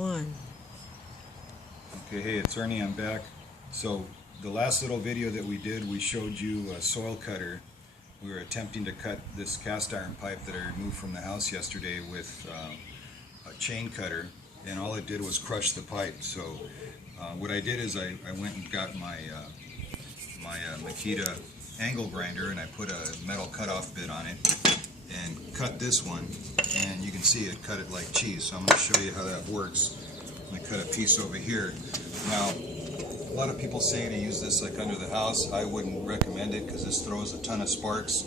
One. Okay, hey, it's Ernie, I'm back. So the last little video that we did, we showed you a soil cutter. We were attempting to cut this cast iron pipe that I removed from the house yesterday with a chain cutter, and all it did was crush the pipe. So what I did is I went and got my Makita angle grinder, and I put a metal cutoff bit on it and cut this one, and you can see it cut it like cheese. So I'm going to show you how that works. I'm going to cut a piece over here. Now, a lot of people say to use this like under the house. I wouldn't recommend it because this throws a ton of sparks,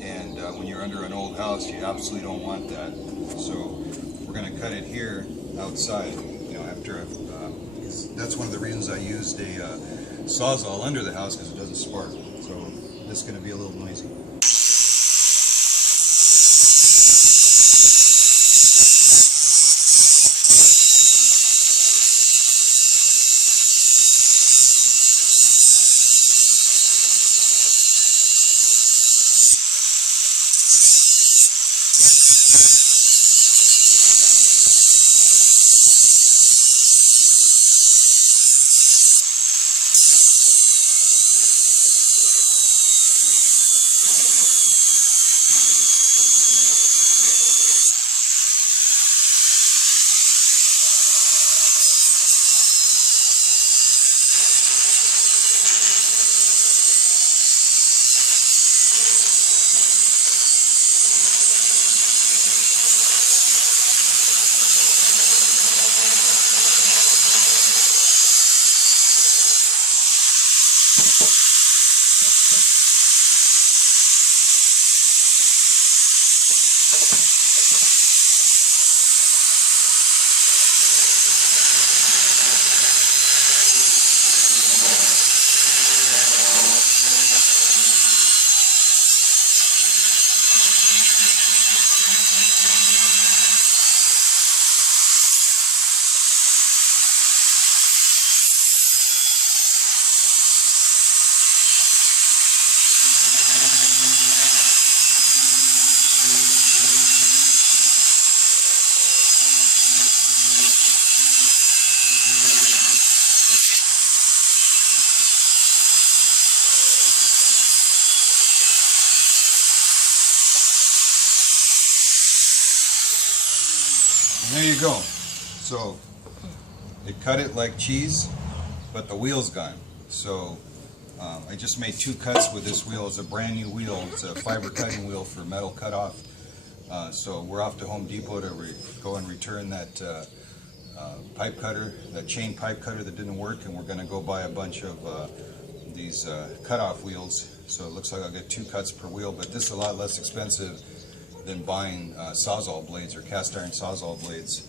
and when you're under an old house, you absolutely don't want that. So we're going to cut it here outside. You know, after that's one of the reasons I used a Sawzall under the house, because it doesn't spark. So this is going to be a little noisy. And there you go. So it cut it like cheese, but the wheel's gone. So I just made 2 cuts with this wheel. It's a brand new wheel. It's a fiber cutting wheel for metal cutoff. So we're off to Home Depot to go and return that pipe cutter, that chain pipe cutter that didn't work, and we're going to go buy a bunch of these cutoff wheels. So it looks like I'll get 2 cuts per wheel, but this is a lot less expensive than buying Sawzall blades or cast iron Sawzall blades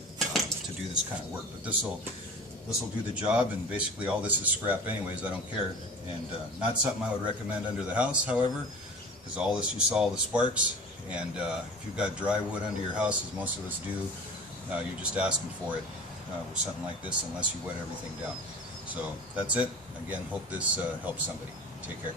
to do this kind of work. But this will do the job, and basically all this is scrap anyways. I don't care, and not something I would recommend under the house, however, because all this, you saw all the sparks, and if you've got dry wood under your house, as most of us do, you're just asking for it with something like this, unless you wet everything down. So that's it. Again, hope this helps somebody. Take care.